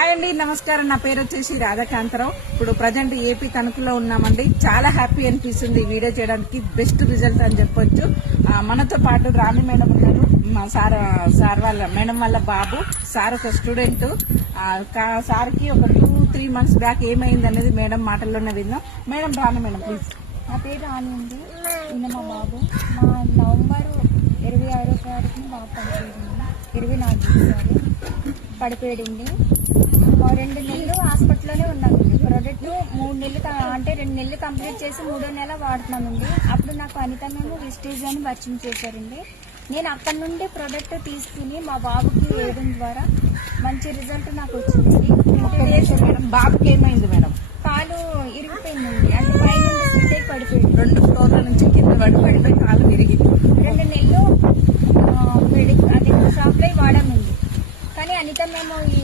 Hi అండి, నమస్కారం. నా పేరు వచ్చేసి రాధాకాంతరావు. ఇప్పుడు ప్రజెంట్ ఏపీ తణుకులో ఉన్నామండి. చాలా హ్యాపీ అనిపిస్తుంది ఈ వీడియో చేయడానికి. బెస్ట్ రిజల్ట్ అని చెప్పొచ్చు. మనతో పాటు రాణి మేడం ఉన్నారు. మా సార్ వాళ్ళ మేడం వాళ్ళ బాబు. సార్ ఒక స్టూడెంట్. సార్కి ఒక 2-3 months బ్యాక్ ఏమైంది అనేది మేడం మాటల్లోనే విన్నాం. Madam, Rani madam please. నా పేరు రాణి ఉంది. ఈయన మా బాబు. మా నవంబర్ 26వ తారీఖున బాబు పడిపోయింది. 24 పడిపోయింది. 2 నెలలు హాస్పిటల్లోనే ఉన్నామండి. ప్రోడక్ట్ 3 నెలలు అంటే 2 నెలలు కంప్లీట్ చేసి 3వ నెల వాడుతున్నామండి. అప్పుడు నాకు అనిత మేము విస్టేజ్ అని పరిచయం చేశారండి. నేను అక్కడ నుండి ప్రోడక్ట్ తీసుకుని మా బాబుకి వేయడం ద్వారా మంచి రిజల్ట్ నాకు వచ్చింది. మేడం, బాబుకి ఏమైంది మేడం? కాలు ఇరిగిపోయిందండి. అంటే పైన స్లిప్ పడిపోయింది. 2 ఫ్లోర్ల నుంచి కింద పడిపోయి కాలు విరిగింది. 2 నెలలు అదే షాప్ లో వాడామండి. కానీ అనిత మేము ఈ